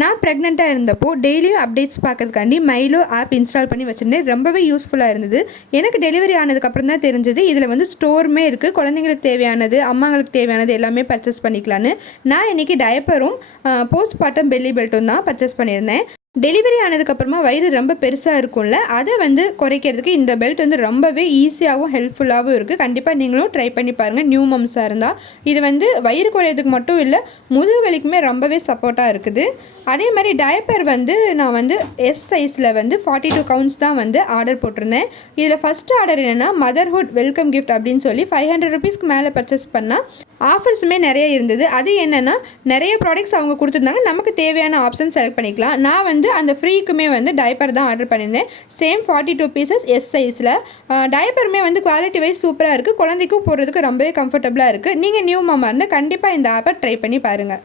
நான் ப்ரெக்னெண்ட்டாக இருந்தப்போ டெய்லியும் அப்டேட்ஸ் பார்க்கறதுக்காண்டி மைலோ ஆப் இன்ஸ்டால் பண்ணி வச்சுருந்தேன். ரொம்பவே யூஸ்ஃபுல்லாக இருந்தது. எனக்கு டெலிவரி ஆனதுக்கப்புறம் தான் தெரிஞ்சது இதில் வந்து ஸ்டோருமே இருக்குது. குழந்தைங்களுக்கு தேவையானது, அம்மாங்களுக்கு தேவையானது எல்லாமே பர்ச்சேஸ் பண்ணிக்கலான்னு. நான் இன்றைக்கி டயப்பரும் போஸ்ட் பார்ட்டம் பெல்லி பெல்ட்டும் தான் பர்ச்சேஸ் பண்ணியிருந்தேன். டெலிவரி ஆனதுக்கப்புறமா வயிறு ரொம்ப பெருசாக இருக்கும்ல, அதை வந்து குறைக்கிறதுக்கு இந்த பெல்ட் வந்து ரொம்பவே ஈஸியாகவும் ஹெல்ப்ஃபுல்லாகவும் இருக்குது. கண்டிப்பாக நீங்களும் ட்ரை பண்ணி பாருங்கள். நியூ மம்ஸாக இருந்தால் இது வந்து வயிறு குறையிறதுக்கு மட்டும் இல்லை, முதுகு வலிக்குமே ரொம்பவே சப்போர்ட்டாக இருக்குது. அதே மாதிரி டயப்பர் வந்து நான் வந்து எஸ் சைஸில் வந்து 42 கவுண்ட்ஸ் தான் வந்து ஆர்டர் போட்டிருந்தேன். இதில் ஃபஸ்ட்டு ஆர்டர் என்னென்னா மதர்ஹுட் வெல்கம் கிஃப்ட் அப்படின்னு சொல்லி 500 ருபீஸ்க்கு மேலே பர்ச்சேஸ் பண்ணால் ஆஃபர்ஸுமே நிறைய இருந்தது. அது என்னென்னா நிறைய ப்ராடக்ட்ஸ் அவங்க கொடுத்துருந்தாங்க. நமக்கு தேவையான ஆப்ஷன் செலக்ட் பண்ணிக்கலாம். நான் வந்து அந்த ஃப்ரீக்குமே வந்து டயப்பர் தான் ஆர்டர் பண்ணியிருந்தேன். சேம் 42 பீசஸ் எஸ் சைஸில். டயப்பருமே வந்து குவாலிட்டி வைஸ் சூப்பராக இருக்குது. குழந்தைக்கும் போடுறதுக்கு ரொம்பவே கம்ஃபர்டபுளாக இருக்குது. நீங்கள் நியூ மாமா இருந்தால் கண்டிப்பாக இந்த ஆப்பை ட்ரை பண்ணி பாருங்கள்.